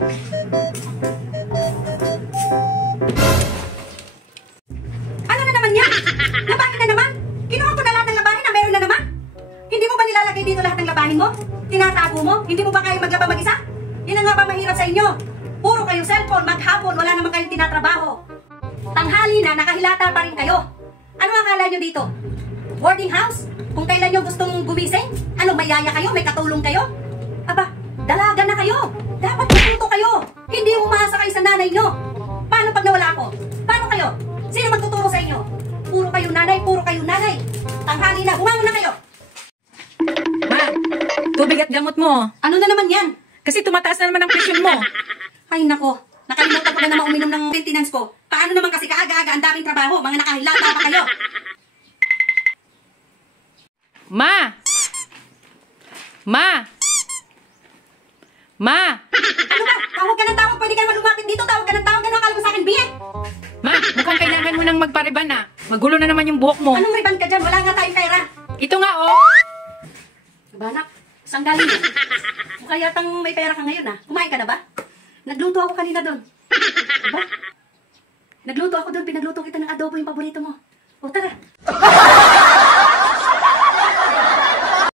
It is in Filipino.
Ano na naman yan? Labahin na naman? Kinuha ko na lahat ng labahin na meron na naman? Hindi mo ba nilalagay dito lahat ng labahin mo? Tinatago mo? Hindi mo ba kaya maglaba mag-isa? Yan ang nga ba mahirap sa inyo? Puro kayo cellphone, maghapon, wala naman kayong tinatrabaho. Tanghali na, nakahilata pa rin kayo. Ano akala nyo dito? Boarding house? Kung kailan nyo gustong gumising? Ano, may yaya kayo? May katulong kayo? Aba, dalaga na kayo. Dapat matuto kayo. Hindi umasa kayo sa nanay nyo. Paano pag nawala ako? Paano kayo? Sino magtuturo sa inyo? Puro kayo nanay, puro kayo nanay. Tanghali na, bumangon na kayo. Ma, tubig at gamot mo. Ano na naman yan? Kasi tumataas na naman ang presyon mo. Ay nako, nakalimutan ko na naman uminom ng maintenance ko. Paano naman kasi kaaga-aga ang daming trabaho, mga nakahilata pa kayo. Ma! Ma! Ma! Ano ba? Tawag ka ng tawag, pwede ka naman lumapit dito. Tawag ka ng tawag, ano akala mo sa akin, biye? Ma, mukhang kailangan mo nang magpariban na. Magulo na naman yung buhok mo. Anong riban ka dyan? Wala nga tayong pera. Ito nga, oh. Banak, saan galing yan? Mukha yatang may pera ka ngayon, ha? Kumain ka na ba? Nagluto ako kanina doon. Diba? Nagluto ako doon, pinagluto kita ng adobo yung paborito mo. O tara,